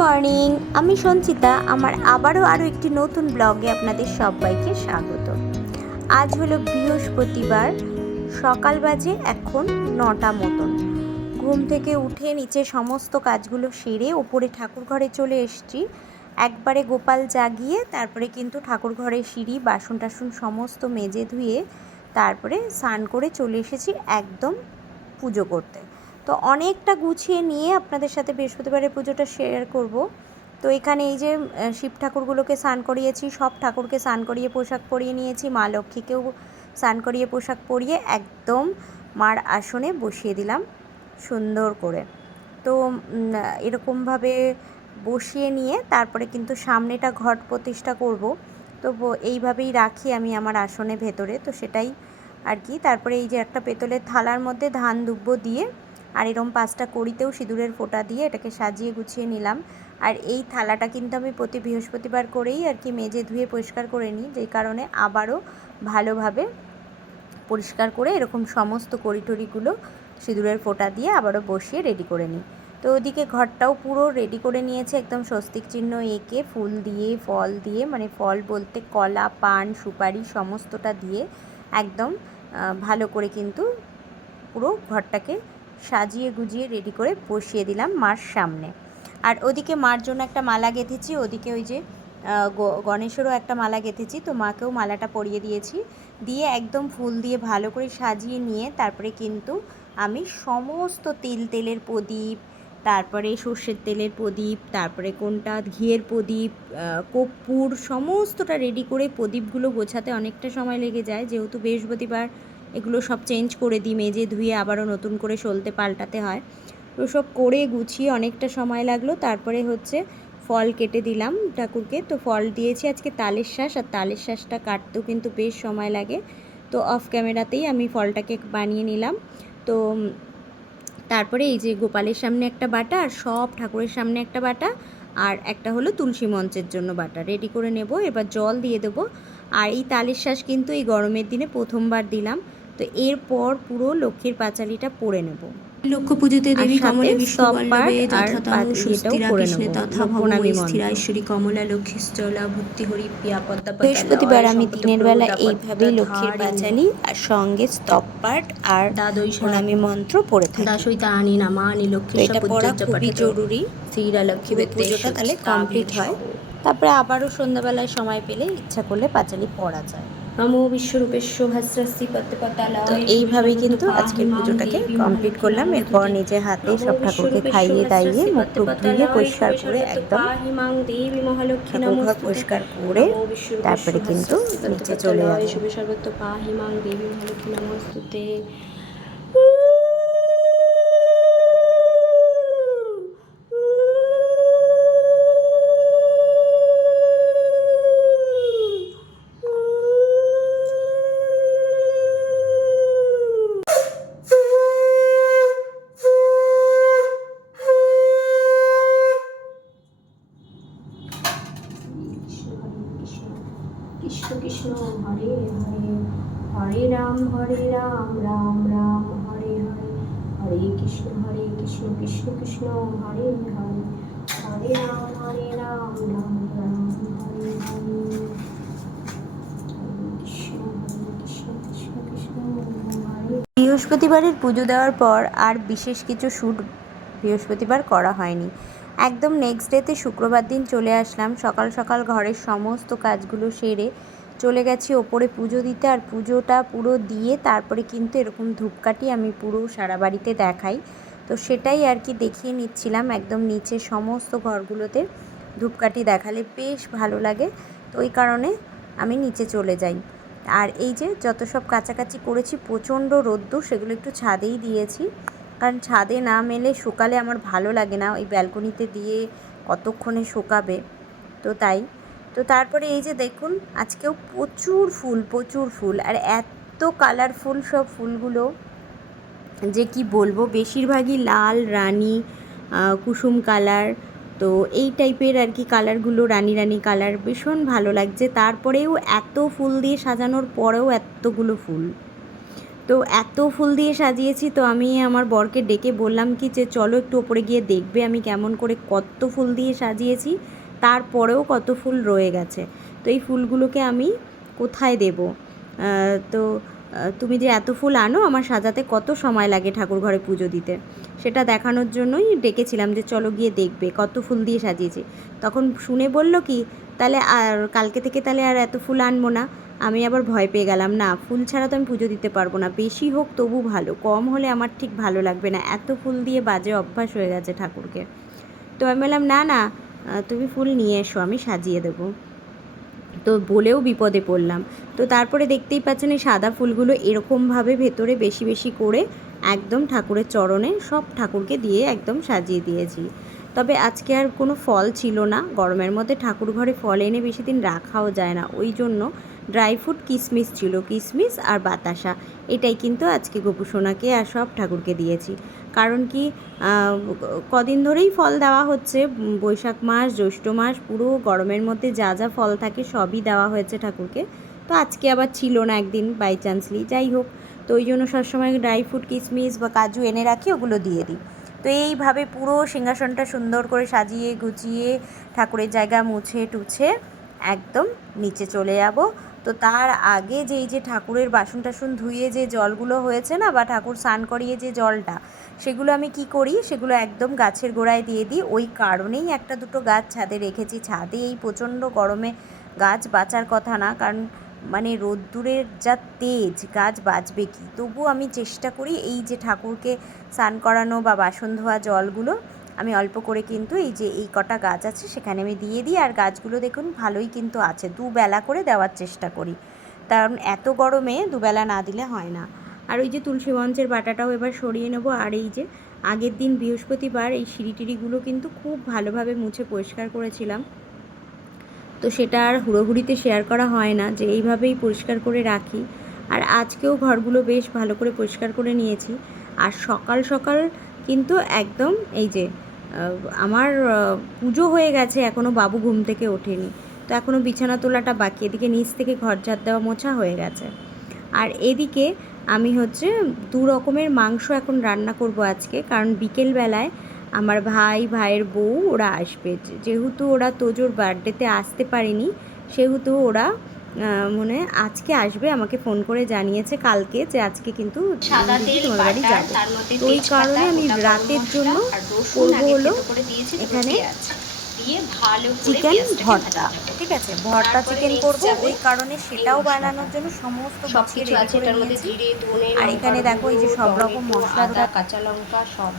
Morning, আমি সঞ্চিতা। আমার আরও একটি নতুন ব্লগে আপনাদের সবাইকে স্বাগত। আজ হলো বৃহস্পতিবার, সকাল বাজে এখন 9টা মতন। ঘুম থেকে উঠে নিচে সমস্ত কাজগুলো সেরে ওপরে ঠাকুর ঘরে চলে এসেছি। একবারে গোপাল জাগিয়ে তারপরে কিন্তু ঠাকুর ঘরের সিঁড়ি বাসন টাসন সমস্ত মেজে ধুয়ে তারপরে স্নান করে চলে এসেছি একদম পুজো করতে। তো অনেকটা গুছিয়ে নিয়ে আপনাদের সাথে বৃহস্পতিবারের পুজোটা শেয়ার করব। তো এখানে এই যে শিব ঠাকুরগুলোকে স্নান করিয়েছি, সব ঠাকুরকে স্নান করিয়ে পোশাক পরিয়ে নিয়েছি, মা লক্ষ্মীকেও স্নান করিয়ে পোশাক পরিয়ে একদম মার আসনে বসিয়ে দিলাম সুন্দর করে। তো এরকমভাবে বসিয়ে নিয়ে তারপরে কিন্তু সামনেটা ঘট প্রতিষ্ঠা করব। তো এইভাবেই রাখি আমি আমার আসনে ভেতরে, তো সেটাই আর কি। তারপরে এই যে একটা পেতলের থালার মধ্যে ধান দুব্বো দিয়ে আর এরম 5টা কড়িতেও সিঁদুরের ফোঁটা দিয়ে এটাকে সাজিয়ে গুছিয়ে নিলাম। আর এই থালাটা কিন্তু আমি প্রতি বৃহস্পতিবার করেই আর কি মেজে ধুয়ে পরিষ্কার করে নিই, যেই কারণে আবারও ভালোভাবে পরিষ্কার করে এরকম সমস্ত কড়িটড়িগুলো সিঁদুরের ফোঁটা দিয়ে আবারও বসিয়ে রেডি করে নিই। তো ওদিকে ঘরটাও পুরো রেডি করে নিয়েছে, একদম স্বস্তিক চিহ্ন এঁকে ফুল দিয়ে ফল দিয়ে, মানে ফল বলতে কলা পান সুপারি সমস্তটা দিয়ে একদম ভালো করে কিন্তু পুরো ঘরটাকে সাজিয়ে গুজিয়ে রেডি করে বসিয়ে দিলাম মার সামনে। আর ওদিকে মার জন্য একটা মালা গেঁথেছি, ওদিকে ওই যে গণেশেরও একটা মালা গেঁথেছি, তো মাকেও মালাটা পরিয়ে দিয়েছি। দিয়ে একদম ফুল দিয়ে ভালো করে সাজিয়ে নিয়ে তারপরে কিন্তু আমি সমস্ত তেলের প্রদীপ, তারপরে সর্ষের তেলের প্রদীপ, তারপরে কোনটা ঘিয়ের প্রদীপ, কর্পূর সমস্তটা রেডি করে প্রদীপগুলো গোছাতে অনেকটা সময় লেগে যায়, যেহেতু বৃহস্পতিবার এগুলো সব চেঞ্জ করে দিই, মেজে ধুয়ে আবারও নতুন করে সলতে পাল্টাতে হয়। তো সব করে গুছিয়ে অনেকটা সময় লাগলো। তারপরে হচ্ছে ফল কেটে দিলাম ঠাকুরকে। তো ফল দিয়েছি আজকে তালের শাঁস, আর তালের শাঁসটা কাটতেও কিন্তু বেশ সময় লাগে। তো অফ ক্যামেরাতেই আমি ফলটাকে বানিয়ে নিলাম। তো তারপরে এই যে গোপালের সামনে একটা বাটা, আর সব ঠাকুরের সামনে একটা বাটা, আর একটা হলো তুলসী মঞ্চের জন্য বাটা রেডি করে নেব। এবার জল দিয়ে দেবো। আর এই তালের শাঁস কিন্তু এই গরমের দিনে প্রথমবার দিলাম। তো এরপর পুরো লক্ষ্মীর পাঁচালিটা পড়ে নেব। লক্ষ্য পুজোতে দেবী কমলে বিষ্ণুবল্লভে যথাতনু সুস্থিরা কৃষ্ণে তথা ভবময়ী স্থিরা ঈশ্বরী কমলা লক্ষ্মীশ্চলা ভূতি হরি প্রিয়া পদ্মা বৃহস্পতিবার আমি দিনের বেলা এইভাবেই লক্ষ্মীর পাঁচালি আর সঙ্গে স্তব পাঠ আর প্রণামী মন্ত্র পড়ে থাকি। দাসৈতানি নামানি লক্ষ্মী এটা পড়া খুবই জরুরি, শ্রীরা লক্ষ্মী পুজোটা তাহলে কমপ্লিট হয়। তারপরে আবারও সন্ধ্যাবেলায় সময় পেলে ইচ্ছা করলে পাঁচালি পড়া যায়। নমো বিশ্বরূপেশ্ব ভাস্রস্তি পদ্মপতালয়। তো এইভাবেই কিন্তু আজকের পুজোটাকে কমপ্লিট করলাম। এরপর নিজের হাতে সব ঠাকুরকে খাইয়ে দাইয়ে মুখ টুক ধুয়ে পরিষ্কার করে একদম ঠাকুর ঘর পরিষ্কার করে তারপরে কিন্তু নিচে চলে যাবো। সর্বত্র পাহি মাং দেবী মহালক্ষ্মী নমস্তুতে। কৃষ্ণ কৃষ্ণ হরে হরে, হরে রাম রাম রাম হরে হরে, হরে কৃষ্ণ কৃষ্ণ কৃষ্ণ হরে হরে, হরে রাম রাম রাম হরে হরে। বৃহস্পতিবারের পুজো দেওয়ার পর আর বিশেষ কিছু শ্যুট বৃহস্পতিবার করা হয়নি। একদম নেক্সট ডেতে শুক্রবার দিন চলে আসলাম। সকাল সকাল ঘরের সমস্ত কাজগুলো সেরে চলে গেছি ওপরে পুজো দিতে। আর পুজোটা পুরো দিয়ে তারপরে কিন্তু এরকম ধূপকাঠি আমি পুরো সারা বাড়িতে দেখাই, তো সেটাই আর কি দেখিয়ে নিচ্ছিলাম। একদম নিচে সমস্ত ঘরগুলোতে ধূপকাঠি দেখালে বেশ ভালো লাগে, তো ওই কারণে আমি নিচে চলে যাই। আর এই যে যত সব কাছাকাছি করেছি প্রচণ্ড রোদ্দুর, সেগুলো একটু ছাদেই দিয়েছি, কারণ ছাদে না মেলে শুকালে আমার ভালো লাগে না, ওই ব্যালকনিতে দিয়ে কতক্ষণে শুকাবে, তো তাই। তো তারপরে এই যে দেখুন আজকেও প্রচুর ফুল আর এত কালারফুল সব ফুলগুলো যে কি বলবো, বেশিরভাগই লাল রানী কুসুম কালার, তো এই টাইপের আর কি কালারগুলো, রানী রানী কালার ভীষণ ভালো লাগছে। তারপরেও এত ফুল দিয়ে সাজানোর পরেও এতগুলো ফুল, তো এত ফুল দিয়ে সাজিয়েছি, তো আমি আমার বরকে ডেকে বললাম কি যে চলো একটু ওপরে গিয়ে দেখবে আমি কেমন করে কত ফুল দিয়ে সাজিয়েছি, তারপরেও কত ফুল রয়ে গেছে। তো এই ফুলগুলোকে আমি কোথায় দেব? তো তুমি যে এত ফুল আনো, আমার সাজাতে কত সময় লাগে ঠাকুর ঘরে পুজো দিতে, সেটা দেখানোর জন্যই ডেকেছিলাম যে চলো গিয়ে দেখবে কত ফুল দিয়ে সাজিয়েছি। তখন শুনে বলল কি তাহলে আর কালকে থেকে তাহলে আর এত ফুল আনবো না। আমি আবার ভয় পেয়ে গেলাম, না ফুল ছাড়া তো আমি পুজো দিতে পারবো না, বেশি হোক তবু ভালো, কম হলে আমার ঠিক ভালো লাগবে না, এত ফুল দিয়ে বাজে অভ্যাস হয়ে গেছে ঠাকুরকে। তো আমি বললাম না না, তুমি ফুল নিয়ে এসো, আমি সাজিয়ে দেবো। তো বলেও বিপদে পড়লাম। তো তারপরে দেখতেই পাচ্ছেন এই সাদা ফুলগুলো এরকমভাবে ভেতরে বেশি বেশি করে একদম ঠাকুরের চরণে সব ঠাকুরকে দিয়ে একদম সাজিয়ে দিয়েছি। তবে আজকে আর কোনো ফল ছিল না, গরমের মধ্যে ঠাকুর ঘরে ফল এনে বেশি দিন রাখাও যায় না, ওই জন্য ড্রাই ফ্রুট কিশমিশ ছিল, কিশমিশ আর বাতাসা, এটাই কিন্তু আজকে গোপুসোনাকে আর সব ঠাকুরকে দিয়েছি। কারণ কি কদিন ধরেই ফল দেওয়া হচ্ছে, বৈশাখ মাস জ্যৈষ্ঠ মাস পুরো গরমের মধ্যে যা যা ফল থাকে সবই দেওয়া হয়েছে ঠাকুরকে। তো আজকে আবার ছিল না একদিন বাই চান্সলি, যাই হোক, তো ওই জন্য সবসময় ড্রাই ফ্রুট কিশমিশ বা কাজু এনে রাখি, ওগুলো দিয়ে দিই। তো এইভাবে পুরো সিংহাসনটা সুন্দর করে সাজিয়ে গুছিয়ে ঠাকুরের জায়গা মুছে টুছে একদম নিচে চলে যাব। তো তার আগে যে এই যে ঠাকুরের বাসন টাসন ধুয়ে যে জলগুলো হয়েছে না, বা ঠাকুর স্নান করিয়ে যে জলটা, সেগুলো আমি কি করি, সেগুলো একদম গাছের গোড়ায় দিয়ে দিই। ওই কারণেই একটা দুটো গাছ ছাদে রেখেছি। ছাদে এই প্রচণ্ড গরমে গাছ বাঁচার কথা না, কারণ মানে রোদ্দুরের যা তেজ, গাছ বাঁচবে কি, তবু আমি চেষ্টা করি এই যে ঠাকুরকে স্নান করানো বা বাসন ধোয়া জলগুলো আমি অল্প করে কিন্তু এই যে এই কটা গাছ আছে সেখানে আমি দিয়ে দিই। আর গাছগুলো দেখুন ভালোই কিন্তু আছে, দুবেলা করে দেওয়ার চেষ্টা করি, কারণ এত গরমে দুবেলা না দিলে হয় না। আর ওই যে তুলসী মঞ্চের বাটাটাও এবার সরিয়ে নেব। আর এই যে আগের দিন বৃহস্পতিবার এই সিঁড়ি টিড়িগুলো কিন্তু খুব ভালোভাবে মুছে পরিষ্কার করেছিলাম, তো সেটা আর হুড়োহুড়িতে শেয়ার করা হয় না, যে এইভাবেই পরিষ্কার করে রাখি। আর আজকেও ঘরগুলো বেশ ভালো করে পরিষ্কার করে নিয়েছি। আর সকাল সকাল কিন্তু একদম এই যে আমার পুজো হয়ে গেছে, এখনও বাবু ঘুম থেকে ওঠেনি, তো এখনও বিছানা তোলাটা বাকি, এদিকে নিচ থেকে ঘর ঝাড় দেওয়া মোছা হয়ে গেছে। আর এদিকে আমি হচ্ছে 2 রকমের মাংস এখন রান্না করব আজকে, কারণ বিকেলবেলায় আমার ভাইয়ের বউ ওরা আসবে, যেহেতু ওরা তোজোর বার্থডেতে আসতে পারেনি, সেহেতু ওরা মানে আজকে আসবে, আমাকে ফোন করে জানিয়েছে কালকে যে আজকে কিন্তু তোমার বাড়ি যাবো। তো ওই কারণে আমি রাতের জন্য করবো হলো এখানে চিকেন ভর্তা, ঠিক আছে, ভর্তা চিকেন করব, ওই কারণে সেটাও বানানোর জন্য সমস্ত গুছিয়ে রেডি করে নিয়েছি। আর এখানে দেখো এই যে সব রকম মশলা, কাঁচা লঙ্কা সব,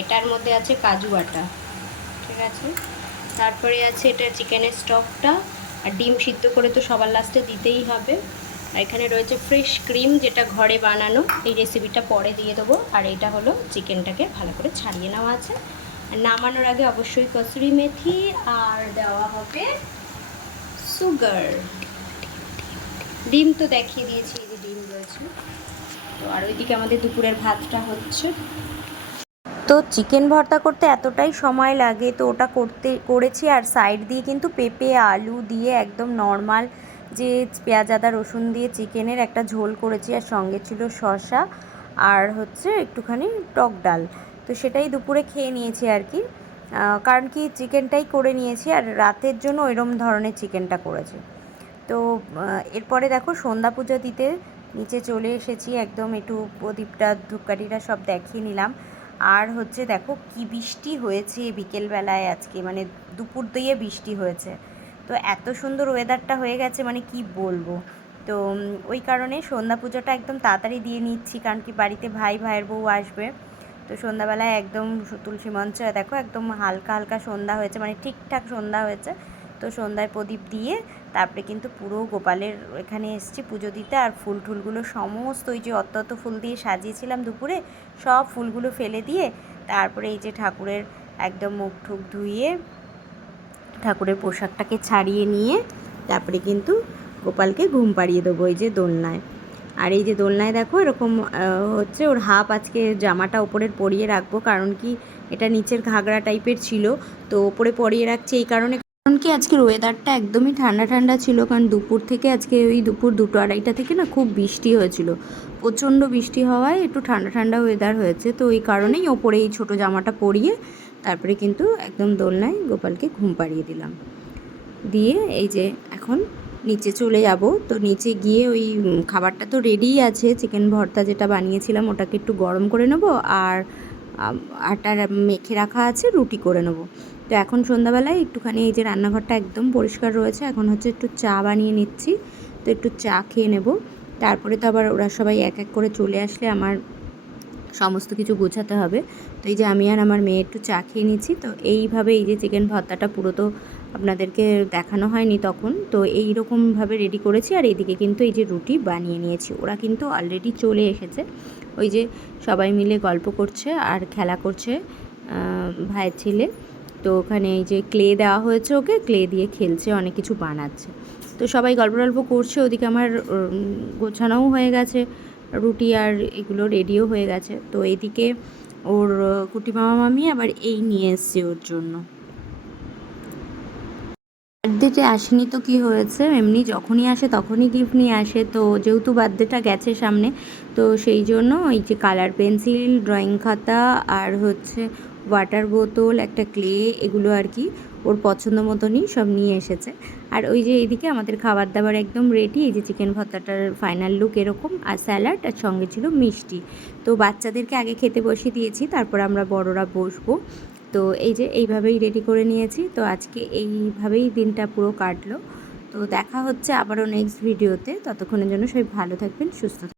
এটার মধ্যে আছে কাজু বাটা, ঠিক আছে, তারপরে আছে এটা চিকেনের স্টকটা, আর ডিম সিদ্ধ করে তো সবার লাস্টে দিতেই হবে। আর এখানে রয়েছে ফ্রেশ ক্রিম, যেটা ঘরে বানানো, এই রেসিপিটা পরে দিয়ে দেবো। আর এটা হলো চিকেনটাকে ভালো করে ছাড়িয়ে নেওয়া আছে। আর নামানোর আগে অবশ্যই কসুরি মেথি আর দেওয়া হবে সুগার। ডিম তো দেখিয়ে দিয়েছি, এই যে ডিম রয়েছে। তো আর ওইদিকে আমাদের দুপুরের ভাতটা হচ্ছে। তো চিকেন ভর্তা করতে এতটাই সময় লাগে, তো ওটা করেছি। আর সাইড দিয়ে কিন্তু পেঁপে আলু দিয়ে একদম নর্মাল যে পেঁয়াজ আদা রসুন দিয়ে চিকেনের একটা ঝোল করেছি, আর সঙ্গে ছিল শসা আর হচ্ছে একটুখানি টক ডাল। তো সেটাই দুপুরে খেয়ে নিয়েছি আর কি, কারণ কি চিকেনটাই করে নিয়েছি, আর রাতের জন্য এরম ধরনের চিকেনটা করেছি। তো এরপরে দেখো সন্ধ্যা পুজো দিতে নিচে চলে এসেছি, একদম একটু প্রদীপটা ধূপকাঠিটা সব দেখিয়ে নিলাম। আর হচ্ছে দেখো কি বৃষ্টি হয়েছে বিকেলবেলায় আজকে, মানে দুপুর দিয়ে বৃষ্টি হয়েছে, তো এত সুন্দর ওয়েদারটা হয়ে গেছে মানে কি বলবো। তো ওই কারণে সন্ধ্যা পুজোটা একদম তাড়াতাড়ি দিয়ে নিচ্ছি, কারণ কি বাড়িতে ভাইয়ের বউ আসবে। তো সন্ধ্যাবেলায় একদম তুলসী মঞ্চে দেখো একদম হালকা হালকা সন্ধ্যা হয়েছে, মানে ঠিকঠাক সন্ধ্যা হয়েছে। তো সন্ধ্যায় প্রদীপ দিয়ে তারপরে কিন্তু পুরো গোপালের এখানে এসেছি পুজো দিতে। আর ফুল টুলগুলো সমস্ত ওই যে অত ফুল দিয়ে সাজিয়েছিলাম দুপুরে, সব ফুলগুলো ফেলে দিয়ে তারপরে এই যে ঠাকুরের একদম মুখ ঠুক ধুইয়ে ঠাকুরের পোশাকটাকে ছাড়িয়ে নিয়ে তারপরে কিন্তু গোপালকে ঘুম পাড়িয়ে দেবো এই যে দোলনায়। আর এই যে দোলনায় দেখো এরকম হচ্ছে ওর হাফ আজকে জামাটা ওপরের পরিয়ে রাখবো, কারণ কি এটা নিচের ঘাগরা টাইপের ছিল, তো ওপরে পরিয়ে রাখছি এই কারণে, কারণ কি আজকের ওয়েদারটা একদমই ঠান্ডা ঠান্ডা ছিল, কারণ দুপুর থেকে আজকে ওই দুপুর 2-2:30 থেকে না খুব বৃষ্টি হয়েছিল, প্রচণ্ড বৃষ্টি হওয়ায় একটু ঠান্ডা ঠান্ডা ওয়েদার হয়েছে, তো এই কারণেই ওপরে এই ছোটো জামাটা পরিয়ে তারপরে কিন্তু একদম দোলনায় গোপালকে ঘুম পাড়িয়ে দিলাম। দিয়ে এই যে এখন নিচে চলে যাব। তো নিচে গিয়ে ওই খাবারটা তো রেডিই আছে, চিকেন ভর্তা যেটা বানিয়েছিলাম ওটাকে একটু গরম করে নেব, আর আটা মেখে রাখা আছে, রুটি করে নেব। তো এখন সন্ধ্যাবেলায় একটুখানি এই যে রান্নাঘরটা একদম পরিষ্কার রয়েছে, এখন হচ্ছে একটু চা বানিয়ে নিচ্ছি। তো একটু চা খেয়ে নেব, তারপরে তো আবার ওরা সবাই এক এক করে চলে আসলে আমার সমস্ত কিছু গোছাতে হবে। তো এই যে আমি আর আমার মেয়ে একটু চা খেয়ে নিচ্ছি। তো এইভাবে এই যে চিকেন ভর্তাটা পুরো তো আপনাদেরকে দেখানো হয়নি তখন, তো এই রকমভাবে রেডি করেছি। আর এইদিকে কিন্তু এই যে রুটি বানিয়ে নিয়েছি, ওরা কিন্তু অলরেডি চলে এসেছে। ওই যে সবাই মিলে গল্প করছে আর খেলা করছে ভাইয়ের ছেলে। তো ওখানে এই যে ক্লে দেওয়া হয়েছে, ওকে ক্লে দিয়ে খেলছে, অনেক কিছু বানাচ্ছে। তো সবাই গল্প টল্প করছে, ওদিকে আমার গোছানোও হয়ে গেছে, রুটি আর এগুলো রেডিও হয়ে গেছে। তো এদিকে ওর কুটি মামা মামি আবার এই নিয়ে এসছে ওর জন্য। বার্থডেতে আসেনি তো কি হয়েছে, এমনি যখনই আসে তখনই গিফট নিয়ে আসে। তো যেহেতু বার্থডেটা গেছে সামনে, তো সেই জন্য এই যে কালার পেন্সিল, ড্রয়িং খাতা আর হচ্ছে ওয়াটার বোতল, একটা ক্লে, এগুলো আর কি ওর পছন্দ মতনই সব নিয়ে এসেছে। আর ওই যে এইদিকে আমাদের খাবার দাবার একদম রেডি। এই যে চিকেন ভর্তাটার ফাইনাল লুক এরকম, আর স্যালাড, আর সঙ্গে ছিল মিষ্টি। তো বাচ্চাদেরকে আগে খেতে বসিয়ে দিয়েছি, তারপর আমরা বড়রা বসবো। তো এই যে এইভাবেই রেডি করে নিয়েছি। তো আজকে এইভাবেই দিনটা পুরো কাটলো। তো দেখা হচ্ছে আবারও নেক্সট ভিডিওতে। ততক্ষণের জন্য সবাই ভালো থাকবেন, সুস্থ থাকবেন।